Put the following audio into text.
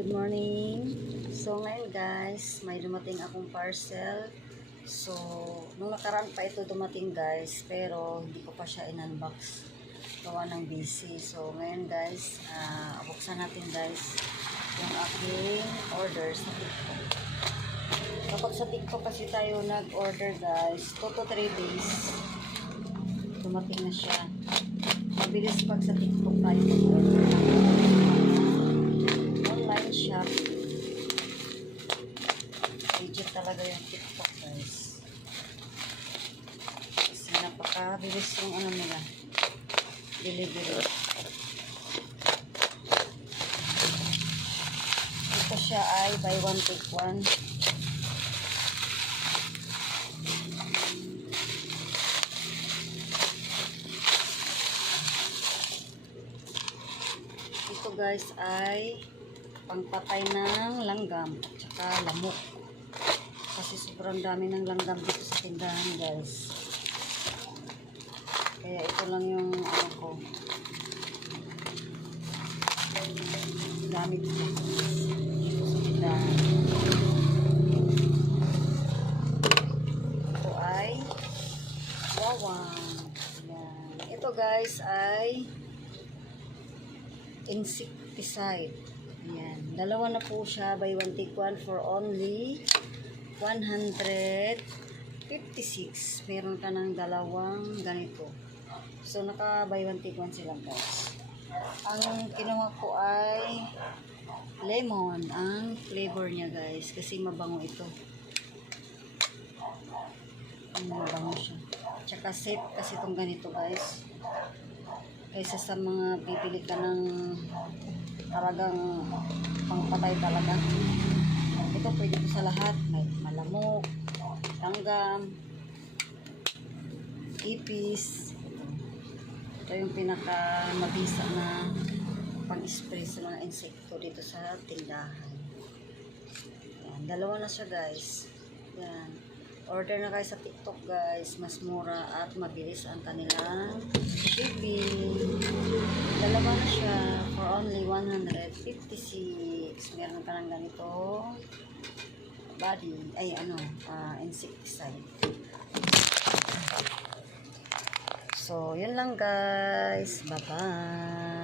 Good morning. So ngayon guys, may dumating akong parcel. So nung nakaraan pa ito dumating guys, pero hindi ko pa siya in-unbox. Gawa ng busy. So ngayon guys, buksan natin guys yung aking order sa TikTok. Kapag sa TikTok kasi tayo nag-order guys, 2 to 3 days dumating na siya. Mabilis pag sa TikTok tayo mag-order. Online shopping. Legit talaga yung TikTok guys. Kasi napakabilis yung ano nila. Delivery. Ito siya ay buy one take one. Ito guys ay pangpatay ng langgam at saka lamok. Kasi sobrang dami ng langgam dito sa tindahan guys. Kaya ito lang yung ano ko. Gamit ko dito sa tindahan. Ito ay bawang. Yan. Ito guys ay insecticide. Ayan. Dalawa na po siya. Buy one take one for only 156. Meron ka ng dalawang ganito. So, naka buy one take one sila guys. Ang kinuha ko ay lemon. Ang flavor niya guys. Kasi mabango ito. Mabango siya. Tsaka safe kasi itong ganito guys. Kaysa sa mga bibili ka ng talagang pangpatay talaga. Ito pwede ko sa lahat. May malamok, langgam, ipis. Ito yung pinaka mabisa na pang-spray sa mga insekto dito sa tindahan. Yan. Dalawa na siya guys. Yan. Order na kayo sa TikTok guys. Mas mura at mabilis ang kanilang shipping. Dalawa na siya for only 156. Meron ka ng ganito body, ay insecticide. So, yun lang guys. Bye-bye.